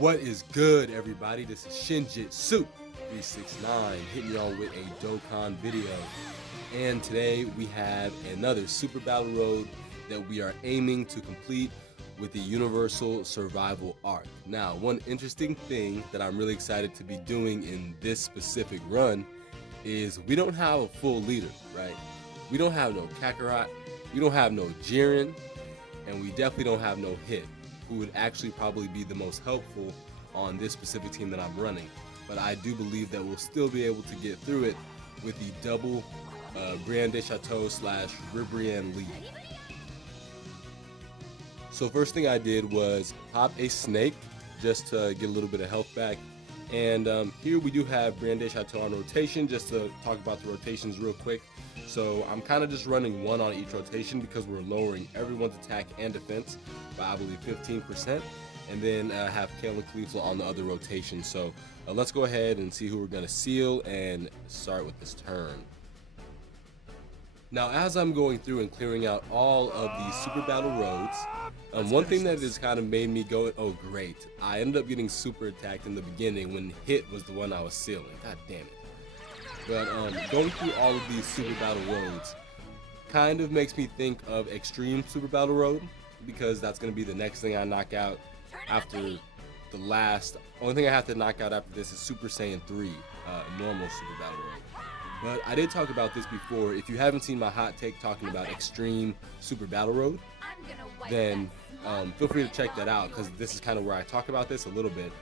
What is good, everybody? This is Shinjitsu 369 hitting y'all with a Dokkan video. And today we have another Super Battle Road that we are aiming to complete with the Universal Survival Arc. Now, one interesting thing that I'm really excited to be doing in this specific run is we don't have a full leader, right? We don't have no Kakarot, we don't have no Jiren, and we definitely don't have no Hit, who would actually probably be the most helpful on this specific team that I'm running. But I do believe that we'll still be able to get through it with the double Grand de Chateau / Ribrianne lead. So first thing I did was pop a snake just to get a little bit of health back. And here we do have Grand de Chateau on rotation, just to talk about the rotations real quick. So I'm kind of just running one on each rotation because we're lowering everyone's attack and defense by, I believe, 15%. And then have Kale and Cleveland on the other rotation. So let's go ahead and see who we're going to seal and start with this turn. Now, as I'm going through and clearing out all of these Super Battle Roads, one thing that has kind of made me go, oh great, I ended up getting super attacked in the beginning when Hit was the one I was sealing. God damn it. But going through all of these Super Battle Roads kind of makes me think of Extreme Super Battle Road, because that's going to be the next thing I knock out after the last. Only thing I have to knock out after this is Super Saiyan 3, normal Super Battle Road. But I did talk about this before. If you haven't seen my hot take talking about Extreme Super Battle Road, then feel free to check that out, because this is kind of where I talk about this a little bit,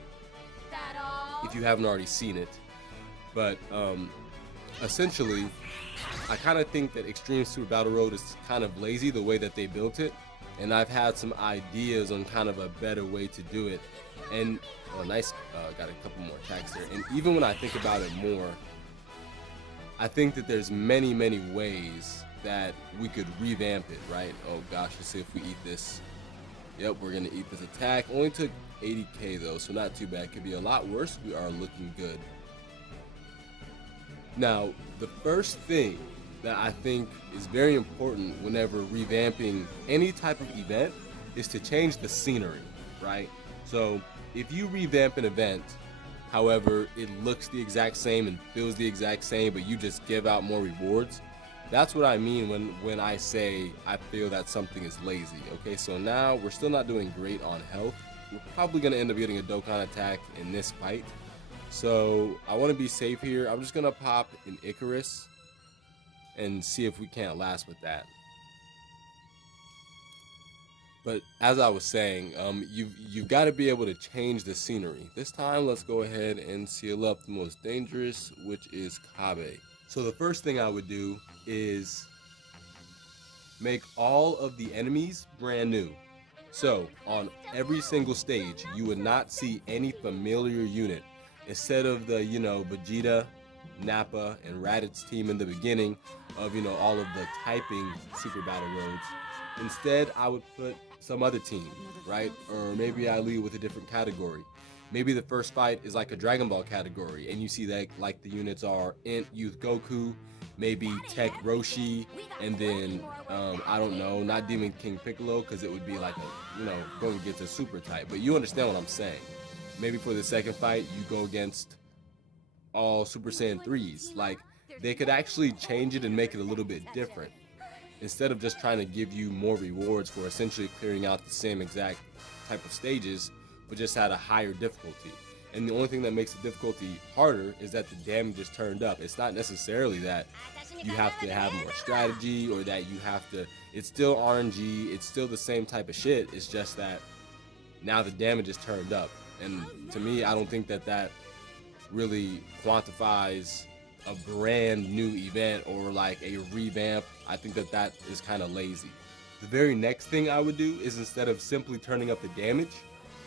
if you haven't already seen it. But essentially, I kind of think that Extreme Super Battle Road is kind of lazy the way that they built it, and I've had some ideas on kind of a better way to do it. And nice, got a couple more attacks there. And even when I think about it more, I think that there's many ways that we could revamp it, right? Oh gosh, let's see if we eat this. Yep, we're gonna eat this attack. Only took 80k though, so not too bad. Could be a lot worse. We are looking good. Now, the first thing that I think is very important whenever revamping any type of event is to change the scenery, right? So if you revamp an event, however, it looks the exact same and feels the exact same, but you just give out more rewards, that's what I mean when I say I feel that something is lazy. Okay, so now we're still not doing great on health. We're probably going to end up getting a Dokkan attack in this fight. So I want to be safe here. I'm just going to pop an Icarus and see if we can't last with that. But as I was saying, you've got to be able to change the scenery. This time, let's go ahead and seal up the most dangerous, which is Kabe. So the first thing I would do is make all of the enemies brand new. So on every single stage, you would not see any familiar unit. Instead of the, Vegeta, Nappa, and Raditz team in the beginning of, all of the typing Super Battle Roads, instead I would put some other team, right? Or maybe I lead with a different category. Maybe the first fight is like a Dragon Ball category, and you see that like the units are Int Youth Goku, maybe Tech Roshi, and then I don't know, not Demon King Piccolo, because it would be like a, going against a super type. But you understand what I'm saying. Maybe for the second fight, you go against all Super Saiyan 3s. Like, they could actually change it and make it a little bit different, instead of just trying to give you more rewards for essentially clearing out the same exact type of stages, but just at a higher difficulty. And the only thing that makes the difficulty harder is that the damage is turned up. It's not necessarily that you have to have more strategy or that you have to, it's still RNG, it's still the same type of shit. It's just that now the damage is turned up. And to me, I don't think that that really quantifies a brand new event or like a revamp. I think that that is kind of lazy. The very next thing I would do is, instead of simply turning up the damage,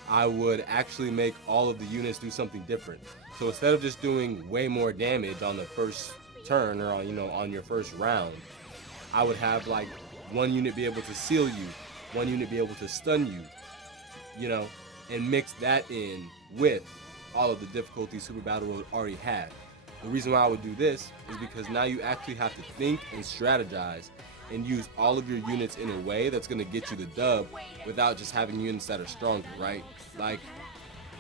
I would actually make all of the units do something different. So instead of just doing way more damage on the first turn or on your first round, I would have like one unit be able to seal you, one unit be able to stun you, and mix that in with all of the difficulty Super Battle Road already had. The reason why I would do this is because now you actually have to think and strategize and use all of your units in a way that's going to get you the dub without just having units that are stronger, right? Like,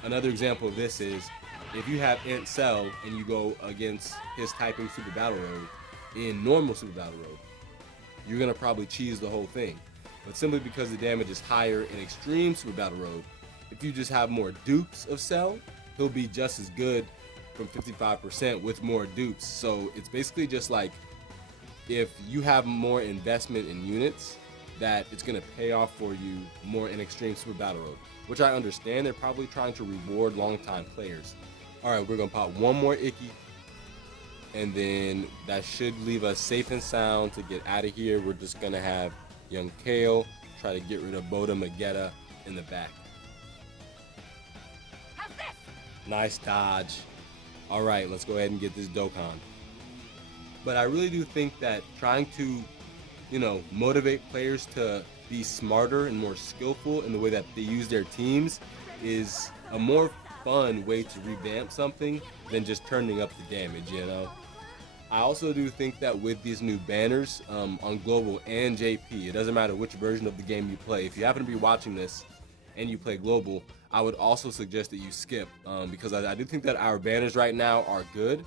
Another example of this is if you have Ant Cell and you go against his typing Super Battle Road in normal Super Battle Road, you're gonna probably cheese the whole thing. But simply because the damage is higher in Extreme Super Battle Road, if you just have more dupes of Cell, he'll be just as good from 55% with more dupes. So it's basically just like if you have more investment in units, that it's gonna pay off for you more in Extreme Super Battle Road, which I understand. They're probably trying to reward longtime players. All right, we're gonna pop one more Icky, and then that should leave us safe and sound to get out of here. We're just gonna have young Kale try to get rid of Boda Magetta in the back. Nice dodge. All right, let's go ahead and get this Dokkan. But I really do think that trying to, motivate players to be smarter and more skillful in the way that they use their teams is a more fun way to revamp something than just turning up the damage, I also do think that with these new banners on Global and JP, it doesn't matter which version of the game you play. If you happen to be watching this and you play Global, I would also suggest that you skip because I do think that our banners right now are good,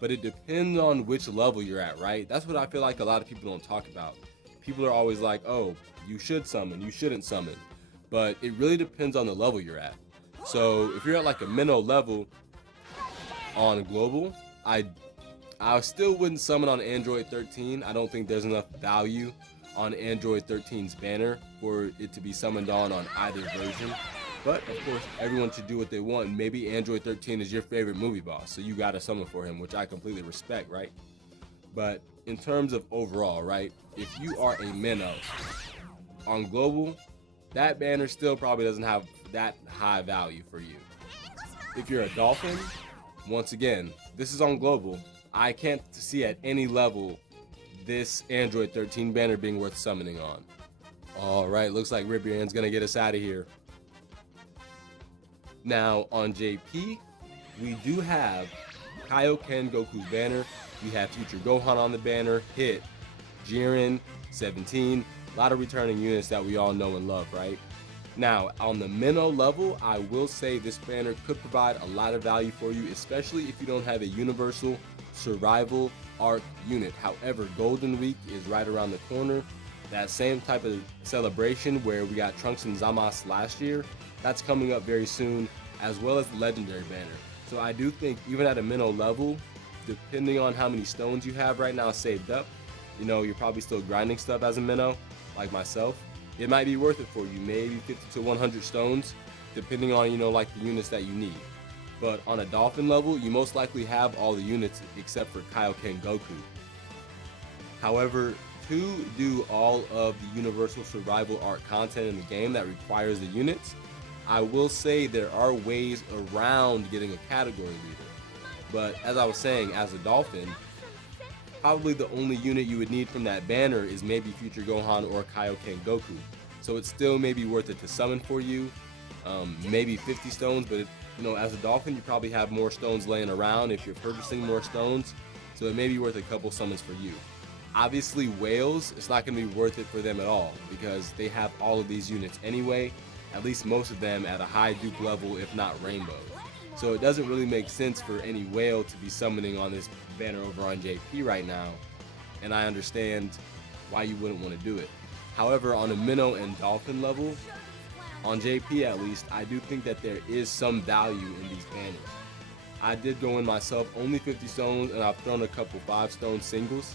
but it depends on which level you're at, right? That's what I feel like a lot of people don't talk about. People are always like, oh, you should summon, you shouldn't summon. But it really depends on the level you're at. So if you're at like a minnow level on Global, I still wouldn't summon on Android 13. I don't think there's enough value on Android 13's banner for it to be summoned on either version. But of course, everyone should do what they want. Maybe Android 13 is your favorite movie boss, so you gotta summon for him, which I completely respect, right? But in terms of overall, right, if you are a minnow on Global, that banner still probably doesn't have that high value for you. If you're a dolphin, once again, this is on Global. I can't see at any level this Android 13 banner being worth summoning on. All right, looks like Ribrian's gonna get us out of here. Now on JP, we do have Kaioken Goku's banner. We have Future Gohan on the banner, Hit, Jiren, 17, a lot of returning units that we all know and love, right? Now, on the minnow level, I will say this banner could provide a lot of value for you, especially if you don't have a universal survival arc unit. However, Golden Week is right around the corner. That same type of celebration where we got Trunks and Zamasu last year, that's coming up very soon, as well as the legendary banner. So I do think even at a minnow level, depending on how many stones you have right now saved up, you're probably still grinding stuff as a minnow, like myself. It might be worth it for you, maybe 50 to 100 stones, depending on, like the units that you need. But on a dolphin level, you most likely have all the units except for Kaioken Goku. However, to do all of the universal survival arc content in the game that requires the units, I will say there are ways around getting a category leader. But as I was saying, as a dolphin, probably the only unit you would need from that banner is maybe Future Gohan or Kaioken Goku. So it still may be worth it to summon for you, maybe 50 stones, but as a dolphin, you probably have more stones laying around if you're purchasing more stones, so it may be worth a couple summons for you. Obviously, whales, it's not going to be worth it for them at all because they have all of these units anyway, at least most of them at a high dupe level, if not rainbow. So it doesn't really make sense for any whale to be summoning on this banner over on JP right now, and I understand why you wouldn't want to do it. However, on a minnow and dolphin level, on JP at least, I do think that there is some value in these banners. I did go in myself, only 50 stones, and I've thrown a couple 5-stone singles,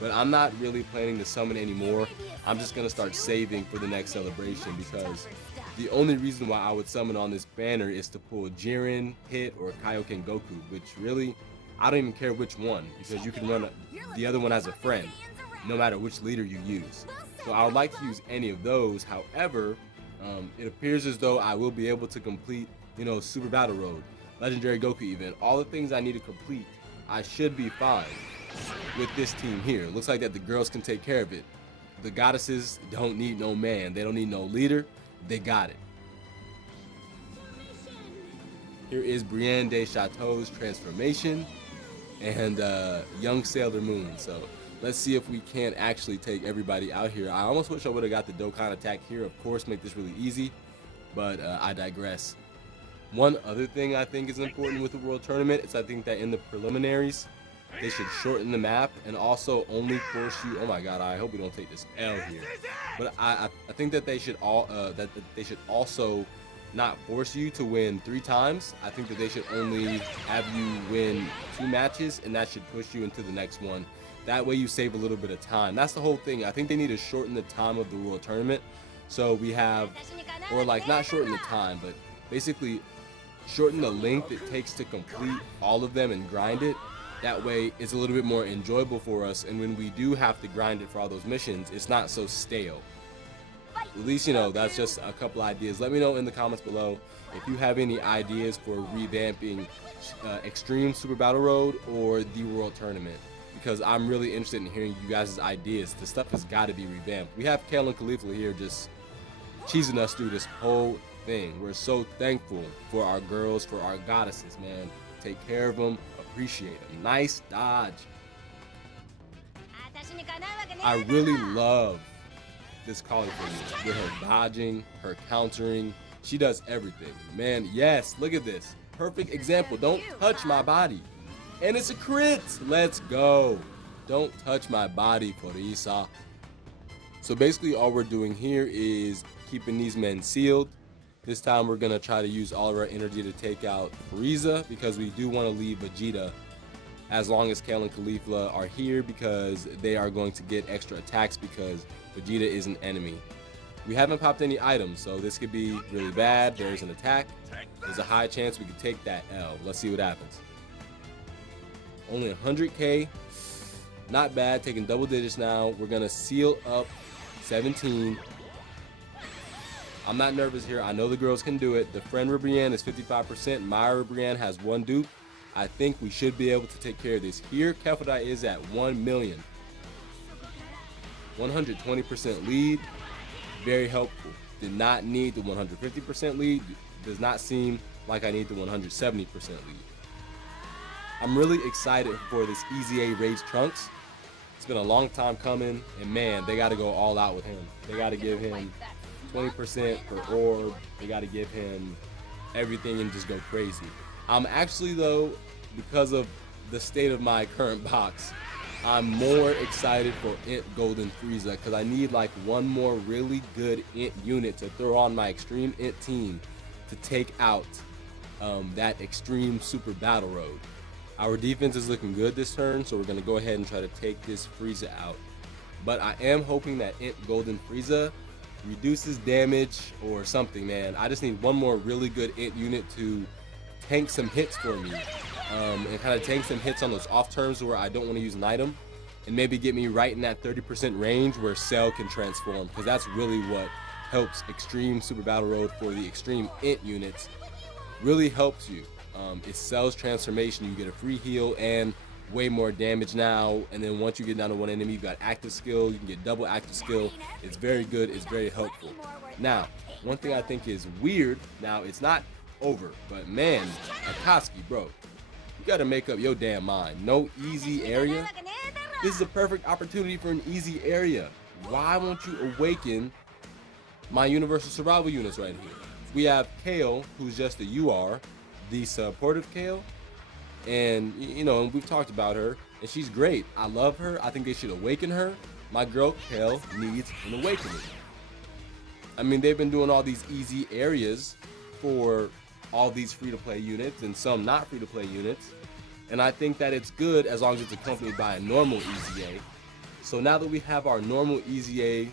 but I'm not really planning to summon anymore. I'm just going to start saving for the next celebration because the only reason why I would summon on this banner is to pull Jiren, Hit, or Kaioken Goku, which really, I don't even care which one because you can run the other one as a friend, no matter which leader you use. So I would like to use any of those. However, it appears as though I will be able to complete, Super Battle Road, Legendary Goku event, all the things I need to complete. I should be fine with this team here. Looks like that the girls can take care of it. The goddesses don't need no man. They don't need no leader. They got it. Here is Brienne de Chateau's transformation and young Sailor Moon. So let's see if we can't actually take everybody out here. I almost wish I would have got the Dokkan attack here. Of course, make this really easy, but I digress. One other thing I think is important with the World Tournament is I think that in the preliminaries, they should shorten the map and also only force you. Oh my God! I hope we don't take this L here. But I think that they should that they should also not force you to win 3 times. I think that they should only have you win 2 matches, and that should push you into the next one. That way you save a little bit of time. That's the whole thing. I think they need to shorten the time of the World Tournament. So we have, or like not shorten the time, but basically shorten the length it takes to complete all of them and grind it. That way it's a little bit more enjoyable for us, and when we do have to grind it for all those missions, it's not so stale. At least, you know, that's just a couple ideas. Let me know in the comments below if you have any ideas for revamping Extreme Super Battle Road or the World Tournament, because I'm really interested in hearing you guys' ideas. The stuff has got to be revamped. We have Kale and Khalifa here just cheesing us through this whole thing. We're so thankful for our girls, for our goddesses, man. Take care of them, appreciate them. Nice dodge. I really love this Kali for me, with her dodging, her countering. She does everything, man. Yes, look at this perfect example. Don't touch my body, and it's a crit. Let's go. Don't touch my body, Porisa. So basically all we're doing here is keeping these men sealed. This time we're gonna try to use all of our energy to take out Frieza, because we do want to leave Vegeta as long as Kale and Khalifa are here, because they are going to get extra attacks because Vegeta is an enemy. We haven't popped any items, so this could be really bad. There's an attack. There's a high chance we could take that L. Let's see what happens. Only 100k. Not bad, taking double digits now. We're gonna seal up 17. I'm not nervous here. I know the girls can do it. The friend Ribrianne is 55%. My Ribrianne has 1 dupe. I think we should be able to take care of this. Here, Kefadai is at 1 million. 120% lead. Very helpful. Did not need the 150% lead. Does not seem like I need the 170% lead. I'm really excited for this Easy A Rage Trunks. It's been a long time coming, and man, they got to go all out with him. They got to give him 20% per orb. They got to give him everything and just go crazy. I'm actually, though, because of the state of my current box, I'm more excited for Int Golden Frieza, because I need like one more really good Int unit to throw on my Extreme Int team to take out that Extreme Super Battle Road. Our defense is looking good this turn, so we're going to go ahead and try to take this Frieza out. But I am hoping that Int Golden Frieza reduces damage or something, man. I just need one more really good Int unit to tank some hits for me, and kind of tank some hits on those off turns where I don't want to use an item, and maybe get me right in that 30% range where Cell can transform, because that's really what helps Extreme Super Battle Road for the Extreme Int units. Really helps you. It's Cell's transformation. You get a free heal and way more damage now, and then once you get down to one enemy, you got active skill. You can get double active skill. It's very good. It's very helpful. Now, one thing I think is weird, now it's not over, but man, Akatsuki, bro, you gotta make up your damn mind. No easy area. This is a perfect opportunity for an easy area. Why won't you awaken my universal survival units right here? We have Kale, who's just a UR, the supportive Kale, and you know, we've talked about her, and she's great. I love her. I think they should awaken her. My girl Kale needs an awakening. I mean, they've been doing all these easy areas for all these free-to-play units and some not free-to-play units, and I think that it's good as long as it's accompanied by a normal Easy A. So now that we have our normal Easy A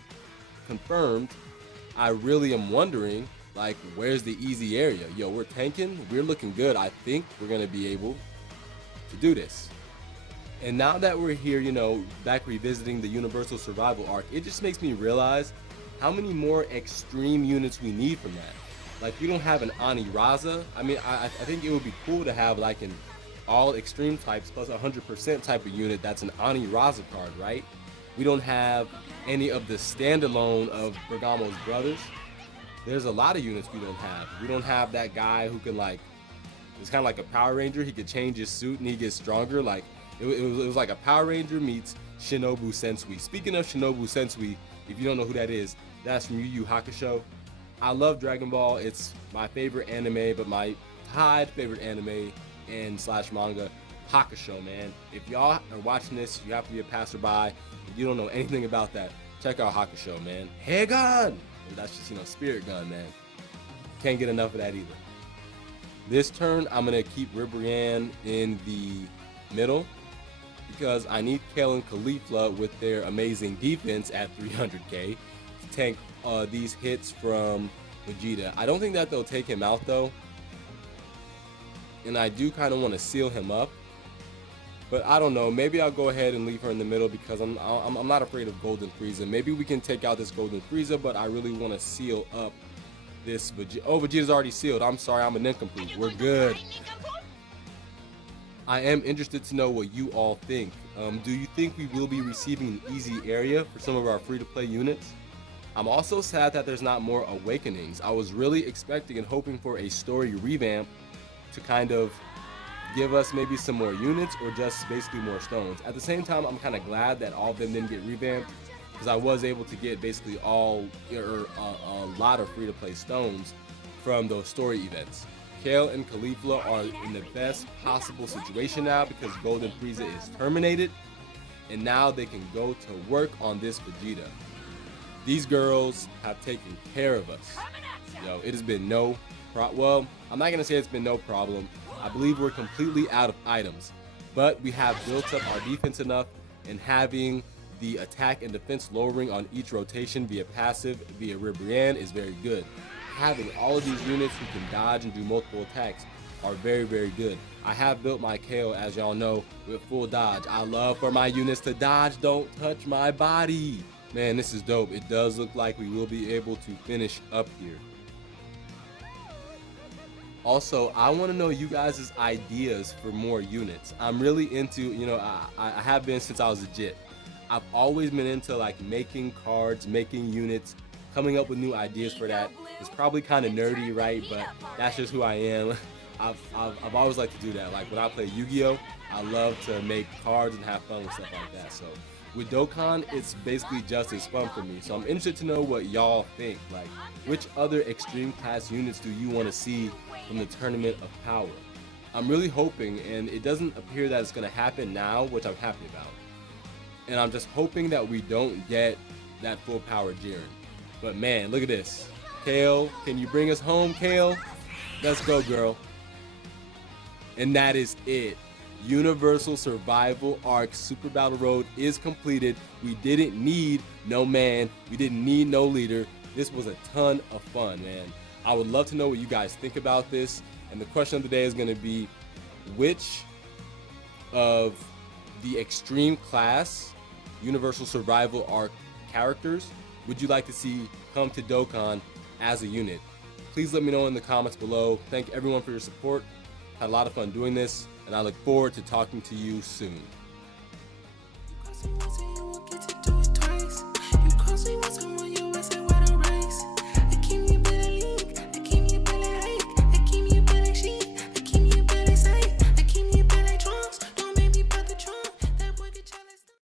confirmed, I really am wondering, like, where's the easy area? Yo, we're tanking, we're looking good. I think we're gonna be able to do this. And now that we're here, you know, back revisiting the Universal Survival arc, it just makes me realize how many more extreme units we need from that. Like, we don't have an Ani Raza. I mean, I think it would be cool to have like an all extreme types plus 100% type of unit that's an Ani Raza card, right? We don't have any of the standalone of Bergamo's brothers. There's a lot of units we don't have. We don't have that guy who can, like, it's kind of like a Power Ranger. He could change his suit and he gets stronger. Like, it was like a Power Ranger meets Shinobu Sensui. Speaking of Shinobu Sensui, if you don't know who that is, that's from Yu Yu Hakusho. I love Dragon Ball. It's my favorite anime, but my Tide favorite anime and slash manga, Hakusho, man. If y'all are watching this, you have to be a passerby. If you don't know anything about that, check out Hakusho, man. Hey gun! That's just, you know, spirit gun, man. Can't get enough of that either. This turn, I'm gonna keep Ribrianne in the middle because I need Kale and Caulifla with their amazing defense at 300k to tank these hits from Vegeta. I don't think that they'll take him out though, and I do kind of want to seal him up, but I don't know. Maybe I'll go ahead and leave her in the middle because I'm not afraid of Golden Frieza. Maybe we can take out this Golden Frieza, but I really want to seal up this Vegeta. Oh, Vegeta's already sealed. I'm sorry, I'm a nincompoop. We're good. I am interested to know what you all think. Do you think we will be receiving an easy area for some of our free-to-play units? I'm also sad that there's not more awakenings. I was really expecting and hoping for a story revamp to kind of give us maybe some more units or just basically more stones. At the same time, I'm kind of glad that all of them didn't get revamped because I was able to get basically all or a lot of free-to-play stones from those story events. Kale and Caulifla are in the best possible situation now because Golden Frieza is terminated, and now they can go to work on this Vegeta. These girls have taken care of us. Yo, it has been well, I'm not gonna say it's been no problem. I believe we're completely out of items, but we have built up our defense enough, and having the attack and defense lowering on each rotation via passive via Ribrianne is very good. Having all of these units who can dodge and do multiple attacks are very, very good. I have built my Kale, as y'all know, with full dodge. I love for my units to dodge, don't touch my body. Man, this is dope. It does look like we will be able to finish up here. Also, I want to know you guys' ideas for more units. I'm really into, you know, I have been since I was a jit. I've always been into like making cards, making units, coming up with new ideas for that. It's probably kind of nerdy, right? But that's just who I am. I've always liked to do that. Like when I play Yu-Gi-Oh, I love to make cards and have fun with stuff like that. So with Dokkan, it's basically just as fun for me. So I'm interested to know what y'all think. Like, which other extreme class units do you want to see from the Tournament of Power? I'm really hoping, and it doesn't appear that it's going to happen now, which I'm happy about. And I'm just hoping that we don't get that full power Jiren. But man, look at this. Kale, can you bring us home, Kale? Let's go, girl. And that is it. Universal Survival Arc Super Battle Road is completed. We didn't need no man. We didn't need no leader. This was a ton of fun, man. I would love to know what you guys think about this. And the question of the day is going to be, which of the extreme class Universal Survival Arc characters would you like to see come to Dokkan as a unit? Please let me know in the comments below. Thank everyone for your support. Had a lot of fun doing this, and I look forward to talking to you soon.